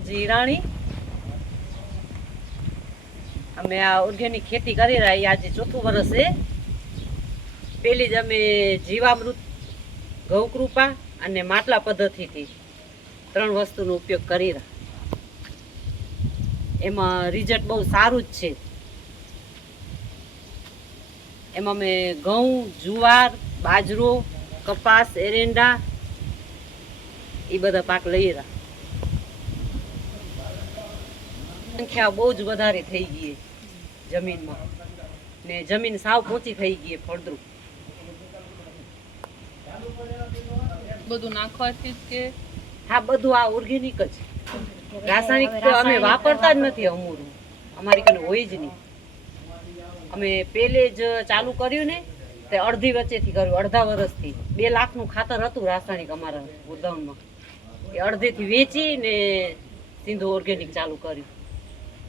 જીરાણી અમે આ ઓર્ગેનિક ખેતી કરી રહ્યા આજે ચોથું વર્ષ છે. પેલી જ અમે જીવામૃત ગૌકૃપા અને માટલા પદ્ધતિથી ત્રણ વસ્તુનો ઉપયોગ કરી રહ્યા. એમાં રિઝલ્ટ બહુ સારું જ છે. એમાં અમે ઘઉં, જુવાર, બાજરો, કપાસ, એરંડા, એ બધા પાક લઈ રહ્યા. સંખ્યા બહુ જ વધારે થઈ ગઈ જમીનમાં. ને જમીન સાવ પોચી થઈ ગઈ ફળદ્રુપ. બધું નાખવાથી કે? હા બધું આ ઓર્ગેનિક જ. રાસાયણિક તો અમે વાપરતા જ નથી અમૂરું. અમારી કને હોય જ નહીં. અમે પેલે જ ચાલુ કર્યું ને તે અડધી વચ્ચેથી કર્યું અડધા વર્ષથી બે લાખનું ખાતર હતું રાસાયણિક અમારા ગોડાઉનમાં. એ અડધેથી વેચી ને સિંધુ ઓર્ગેનિક ચાલુ કર્યું.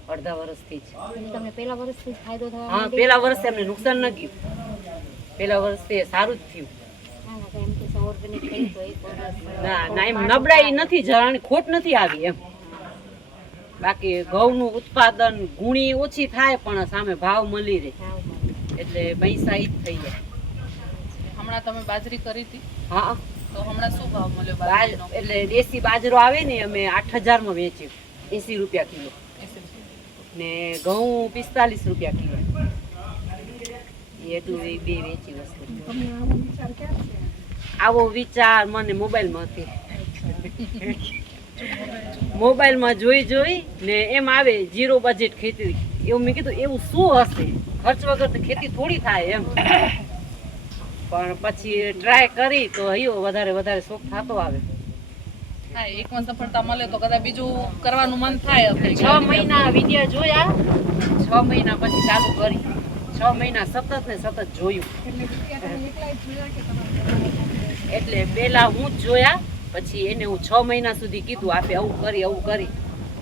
અડધા વર્ષથી જ. તમને પેલા વર્ષથી ફાયદો થયો હા? પેલા વર્ષે અમને નુકસાન ન ગયું. પેલા વર્ષે સારું જ થયું. ના, ના, એમ નબળાઈ નથી જરાની ખોટ નથી આવી એમ. બાકી ઘઉંનું ઉત્પાદન ગુણી ઓછી થાય પણ સામે ભાવ મળી રહે. એટલે પૈસા ઈ જ થઈ જાય. હમણાં તમે બાજરી કરી હતી? હા. તો હમણાં શું ભાવ મળ્યો એટલે દેશી બાજરો આવે ને અમે આઠ હજારમાં વેચ્યું. એસી રૂપિયા કિલો. ને ઘઉં પિસ્તાલીસ રૂપિયા કિલો. એટલું એ બે વેચી વસ્તુ. આવો વિચાર મને મોબાઈલમાં હતી. મોબાઈલમાં જોઈ જોઈ ને એમ આવે જીરો બજેટ ખેતી. એવું મેં કીધું એવું શું હશે? ખર્ચ વગર તો ખેતી થોડી થાય એમ. પણ પછી ટ્રાય કરી તો હયો વધારે વધારે શોખ થતો આવે. હા એકમાં સફળતા મળે તો કદાચ બીજું કરવાનું મન થાય છ મહિના વીડિયો જોયા, છ મહિના પછી ચાલુ કરી. છ મહિના સતત ને સતત જોયું. એટલે પેલા હું જ જોયા, પછી એને હું છ મહિના સુધી કીધું, આપે આવું કરી આવું કરી.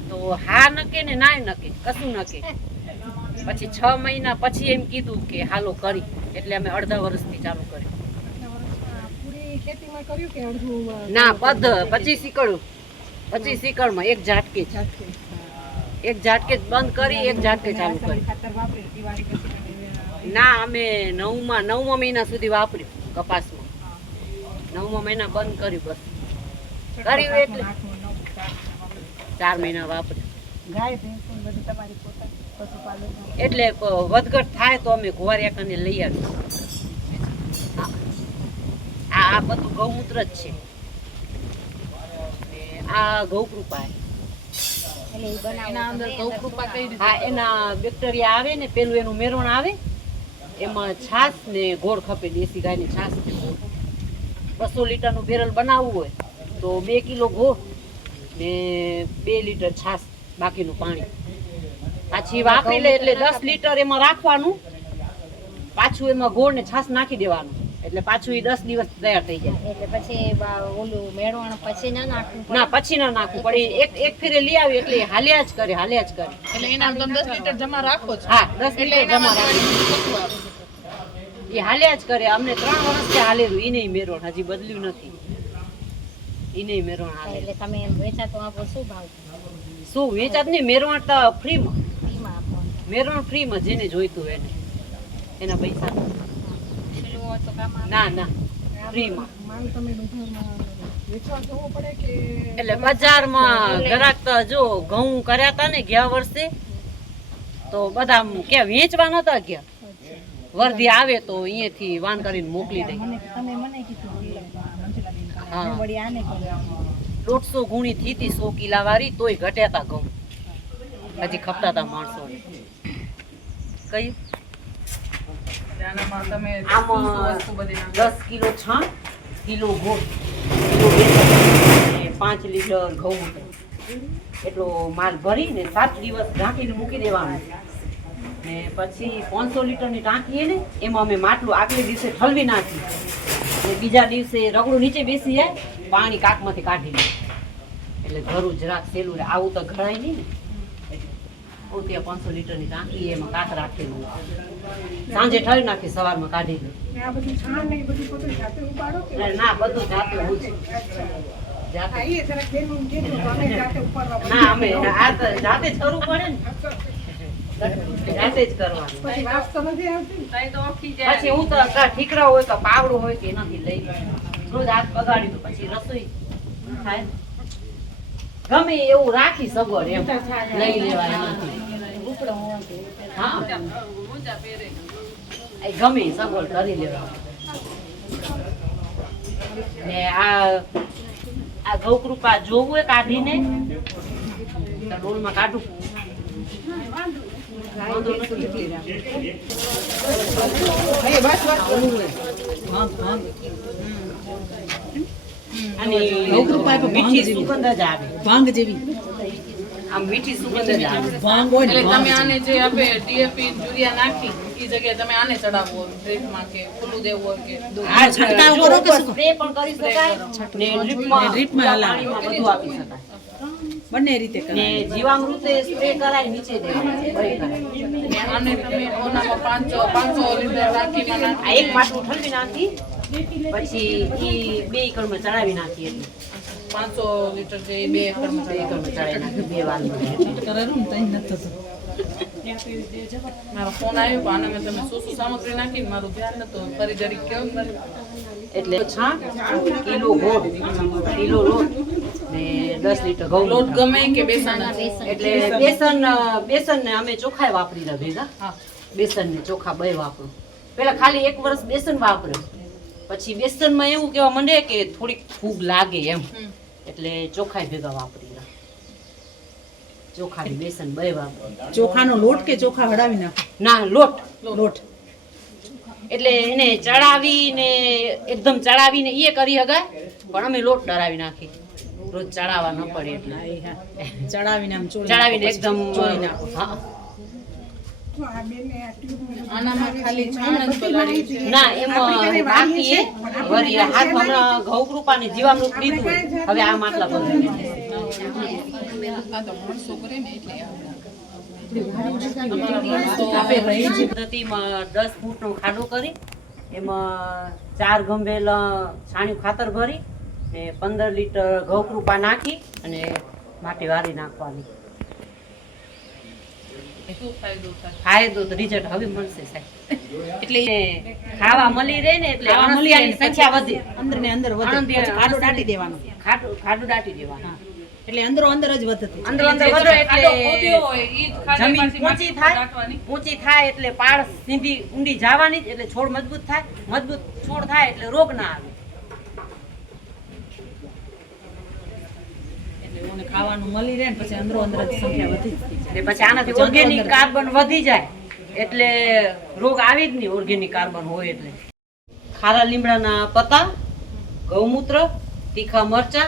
તો હા નકે ને ના નકે, કશું નકે. પછી છ મહિના પછી એમ કીધું કે, હાલો કરી. એટલે અમે અડધા વર્ષથી ચાલુ કરી ના પદ પચીસ એકડ પચીસ એકડમાં એક ઝાટકે એક ઝાટકે બંધ કરી એક ઝાટકે ચાલુ કરી. ના અમે નવમા નવમા મહિના સુધી વાપર્યું કપાસમાં. નવમા મહિના બંધ કર્યું બસ. કર્યું એટલે ચાર મહિના વાપર્યું. એટલે વધઘટ થાય તો અમે ઘોવારિયા કને લઈ આવીએ. આ બધું ગૌમૂત્ર જ છે. આ ગૌકૃપા એના અંદર ગૌકૃપા કઈ રીતે હા એના બેક્ટેરિયા આવે ને પેલું એનું મેરવણ આવે એમાં છાશ ને ગોળ ખપે દેશી ગાયની ને ગોળ. બસો લીટરનું બેરલ બનાવવું હોય તો બે કિલો ગોળ ને બે લીટર છાશ બાકીનું પાણી. પાછી વાપરી લે એટલે દસ લીટર એમાં રાખવાનું પાછું એમાં ગોળ ને છાશ નાખી દેવાનું. એટલે પાછું એ દસ દિવસ તૈયાર થઈ જાય. એટલે પછી ઓલું મેળવણ પછી ના નાખવું ના પછી ના નાખવું પડે. એક એક ફેરે લઈ આવી એટલે હાલ્યા જ કરે હાલ્યા જ કરે. એટલે એના તમે દસ લીટર જમા રાખો છો? હા દસ લીટર જમા રાખે? એ હાલ્યા જ કરે. અમને ત્રણ વર્ષથી હાલેલું એને નહીં મેરોણ. હજી બદલ્યું નથી. નહીં મેરોણ હાલે. એટલે તમે એમ વેચાતો આપો શું ભાવ? શું વેચાત નહીં. મેરોણ તો ફ્રીમાં. ફ્રીમાં આપો. મેરોણ ફ્રીમાં જેને જોઈતું હોય એને. એના પૈસા. તો કામ ના. ના ફ્રીમાં એટલે બજારમાં તો જો ઘઉં કર્યા હતા ને ગયા વર્ષે તો બધા કે વેચવા નતા ગયા. વર્ધી આવે તો અહીંયાથી વાન કરીને મોકલી દે. હા. દોઢસો ગુણી થી હતી સો કિલા વાળી તોય ઘટ્યા હતા ઘઉં. હજી ખપતા હતા માણસો કયું તમે આમાં દસ કિલો છાણ કિલો ગોળ. પાંચ લીટર ઘઉં એટલો માલ ભરીને સાત દિવસ ઢાંકીને મૂકી દેવાનો. ને પછી પાંચસો લીટરની ટાંકી ને એમાં અમે માટલું આગલે દિવસે ઠલવી નાખી. ને બીજા દિવસે રગડું નીચે બેસી જાય પાણી કાકમાંથી કાઢી લે. એટલે ઘરું જરાક સેલું રહે આવું તો ઘડાય નહીં ને. એટલે ત્યાં પાંચસો લીટરની ટાંકી એમાં કાક રાખેલું. સાંજે ઠરી નાખી સવારમાં કાઢી દઉં ના બધું જાતે હું છું. જાતે. હા, એ જરાક બેનનું કીધું તો અમે જાતે ઉપાડવા ના અમે આ તો જાતે જ કરવું પડે ને. જાતે જ કરવાનું. પછી વાસ તો નથી આવતી? તઈ તો ઓળખી જાય. પછી હું તો ઠીકરા હોય કે પાવડો હોય કે એનાથી લઈ રોજ હાથ બગાડી દઉં પછી રસોઈ થાય ગમે એવું રાખી સગવડ એમ. લઈ લેવાય હા. એ ગમે સગવડ કરી લેવા. ને આ આ ગૌકૃપા જોવું એ કાઢીને તો ડોલમાં કાઢું. અને ગૌકૃપા ભાંગ જેવી. આમ મીઠી સુગંધ જ આવે. એટલે તમે આને જે આપે ડીએપી યુરિયા નાખી એ જગ્યાએ તમે આને ચડાવવું ડ્રીપમાં કે ફૂલું દેવું કે આ છંટકાવ કરો કે સ્પ્રે પણ કરી શકાય. ને ડ્રીપમાં ડ્રીપમાં પાણીમાં બધું આપી શકાય. બંને રીતે ને જીવામૃતે સ્પ્રે કરાય નીચે દે બળી ને આને તમે ઓનામાં પાંચસો પાંચસો લીટર રાખીમાં આ એક માટલું ઠલવી નાખી પછી ઈ બે કણમાં ચડાવી નાખી એટલું. પાંચસો લીટર જે બે કર્મચારી કર્મચારી બે વાલમાં કરેલું ને તઈ નથી થતું. મારો ફોન આવ્યો પણ આને મેં તમે શું શું સામગ્રી નાખી મારું ધ્યાન નતું. ફરી જરીક કેવું એટલે છાંટ કિલો ગોળ કિલો લોટ ને દસ લીટર ઘઉં. લોટ ગમે કે બેસન? એટલે બેસન. બેસન ને અમે ચોખા વાપરી રહ્યા ભેગા. બેસન ને ચોખા બે વાપરું. પેલા ખાલી એક વર્ષ બેસન વાપર્યું પછી બેસનમાં એવું કહેવા માંડે કે થોડીક ફૂગ લાગે એમ. એટલે ચોખાય ભેગા વાપરી રહ્યા ચોખા ને બેસન બે વાપરું ચોખાનો લોટ કે ચોખા હડાવી નાખો? ના લોટ. લોટ. એટલે એને ચડાવી ને એકદમ ચડાવીને એ કરી હગાય પણ અમે લોટ ડરાવી નાખી રોજ ચડાવવા ન પડે એટલે. ચડાવીને આમ ચડાવીને એકદમ હા તો આ બેને આ ટ્યુબનું આનામાં ખાલી છાણ જ પલાળી ના એમાં બાકી એ હાથ હમણાં ઘઉં કૃપા જીવામૃત લીધું હવે આ માટલા માણસો કરે ને એટલે આવડે. આપે રહી છે પદ્ધતિમાં દસ ફૂટનો ખાડો કરી એમાં ચાર ગંભેલ છાણિયું ખાતર ભરી ને પંદર લીટર ઘઉં કૃપા નાખી અને માટી વારી નાખવાની. ફાયદો તો રિઝલ્ટ હવે મળશે સાહેબ. એટલે ખાવા મળી રહે ને એટલે અણસિયાની સંખ્યા વધે. અંદર ને અંદર વધે ખાડો દાટી દેવાનો. ખાટું ખાટું દાટી દેવાનું. એટલે અંદરો અંદર જ વધતી અંદર અંદર વધે એટલે ખાડે જમીન ઊંચી થાય ઊંચી થાય એટલે પાળ સીધી ઊંડી જવાની જ એટલે છોડ મજબૂત થાય. મજબૂત છોડ થાય એટલે રોગ ના આવે. એટલે ખાવાનું મળી રહે ને પછી અંદરો અંદર જ સંખ્યા વધી જાય. એટલે પછી આનાથી ઓર્ગેનિક કાર્બન વધી જાય. એટલે રોગ આવી જ નહીં ઓર્ગેનિક કાર્બન હોય એટલે. ખારા લીમડાના પત્તા ગૌમૂત્ર તીખા મરચા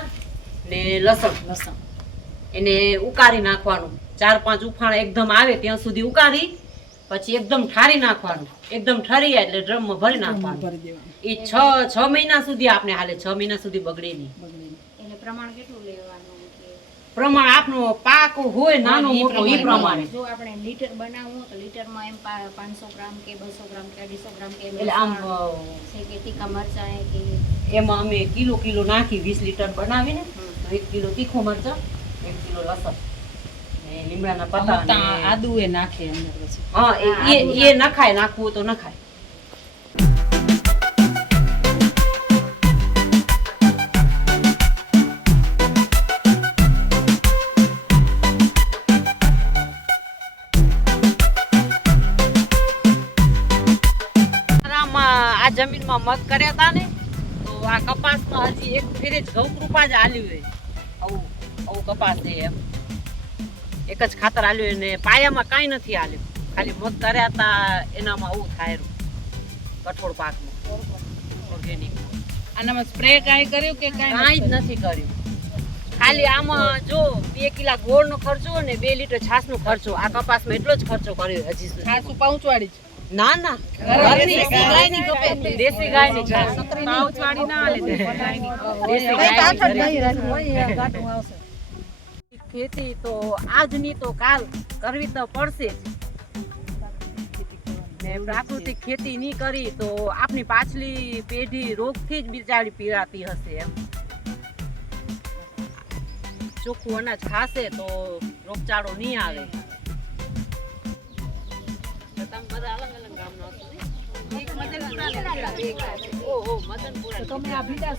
ને લસણ. લસણ. એને ઉકાળી નાખવાનું. ચાર પાંચ ઉફાણ એકદમ આવે ત્યાં સુધી ઉકાળી પછી એકદમ ઠારી નાખવાનું. એકદમ ઠરી જાય એટલે ડ્રમમાં ભરી નાખવાનું. એ છ છ મહિના સુધી આપણે હાલે છ મહિના સુધી બગડે નહીં. પ્રમાણ કેટલું લેવાનું? પ્રમાણ આપનો પાક હોય નાનો મોટો એ પ્રમાણે. જો આપણે લીટર બનાવવું તો લીટરમાં એમ પાંચસો ગ્રામ કે બસો ગ્રામ કે અઢીસો ગ્રામ કે એટલે આમ છે કે તીખા મરચાં કે એમાં અમે કિલો કિલો નાખી વીસ લીટર બનાવીને તો એક કિલો તીખો મરચા એક કિલો લસણ ને લીમડાના પત્તા આદુ એ નાખે અંદર પછી. હા એ- એ એ નખાય નાખવું તો નખાય. આ મગ કર્યા હતા ને તો આ કપાસમાં હજી એક ફેરે જ ઘઉં કૃપા જ આલ્યું હોય આવું આવું કપાસ છે એમ. એક જ ખાતર આલ્યું ને પાયામાં કાંઈ નથી આલ્યું. ખાલી મગ કર્યા હતા એનામાં આવું થાય. કઠોળ પાકમાં ઓર્ગેનિક આનામાં સ્પ્રે કાંઈ કર્યું કે કાંઈ જ નથી કર્યું. ખાલી આમાં જો બે કિલા ગોળનો ખર્ચો ને બે લીટર છાસનો ખર્ચો. આ કપાસમાં એટલો જ ખર્ચો કર્યો હજી છાસ પહોંચવાડી જ ના ના. દેશી કપે પાઉચવાળી ના દેશી ઘરે. ખેતી તો આજની તો કાલ કરવી તો પડશે ને પ્રાકૃતિક ખેતી નહીં કરી તો આપની પાછલી પેઢી રોગથી જ બિચારી પીડાતી હશે એમ. ચોખ્ખું અનાજ ખાશે તો રોગચાળો નહીં આવે. અલગ ગામના મદનપુરા તમે આ ભીડા